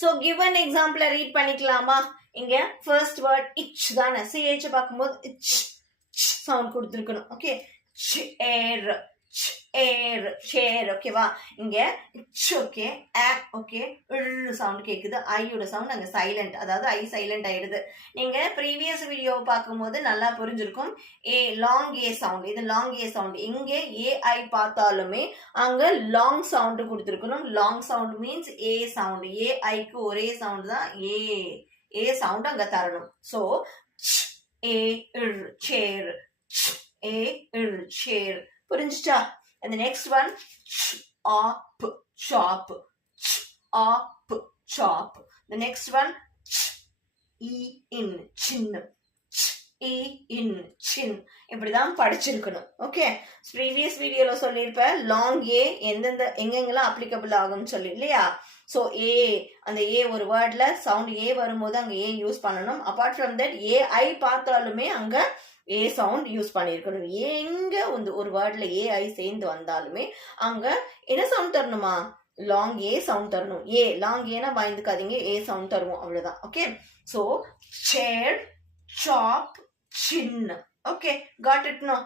So given example read பண்ணிக்கலாமா? இங்க first word itch தானே. ch பார்க்கும்போது itch sound கொடுத்திருக்கணும். ஓகே, chair chair chair ஓகேவா? இங்க itch ஓகே, ஓகே, சவுண்ட் கேக்குது. ஐயோட சவுண்ட் அங்க சைலண்ட், அதாவது ஐ சைலண்ட் ஆயிடுது. நீங்க ப்ரீவியஸ் வீடியோ பார்க்கும்போது நல்லா புரிஞ்சிருக்கும். லாங் ஏ சவுண்ட், இது லாங் ஏ சவுண்ட். இங்க ஏஐ பார்த்தாலுமே அங்க லாங் சவுண்ட் கொடுத்திருக்கணும். Long sound means A sound. ஏஐக்கு ஒரே சவுண்ட் தான் ஏ சவுண்ட் அங்க தரணும். சோ சேர் சேர் புரிஞ்சுச்சா? And the next one chop chop chop chop. The next one in chin in chin. இப்படிதான் படிச்சிருக்கணும். ஓகே, ப்ரீவியஸ் வீடியோல சொல்லியிருப்பேன் லாங் ஏ எங்கெங்கெல்லாம் அப்ளிகபிள் ஆகும்னு சொல்லி இல்லையா? ஸோ அந்த ஏ ஒரு வேர்ட்ல சவுண்ட் ஏ வரும்போது அங்க ஏ யூஸ் பண்ணணும். அப்பார்ட் ஃப்ரம் தட் ஏஐ பார்த்தாலுமே அங்க ஏ சவுண்ட் யூஸ் பண்ணியிருக்கணும். எங்க ஒரு வேர்ட்ல ஏஐ சேர்ந்து வந்தாலுமே அங்க என்ன சவுண்ட் தரணுமா? லாங் ஏ சவுண்ட் தரணும். லாங் ஏனா பயந்துக்காதீங்க, ஏ சவுண்ட் தருவோம், அவ்வளவுதான். ஓகே, ஸோ சேர் சாப் chin. Okay, got it now?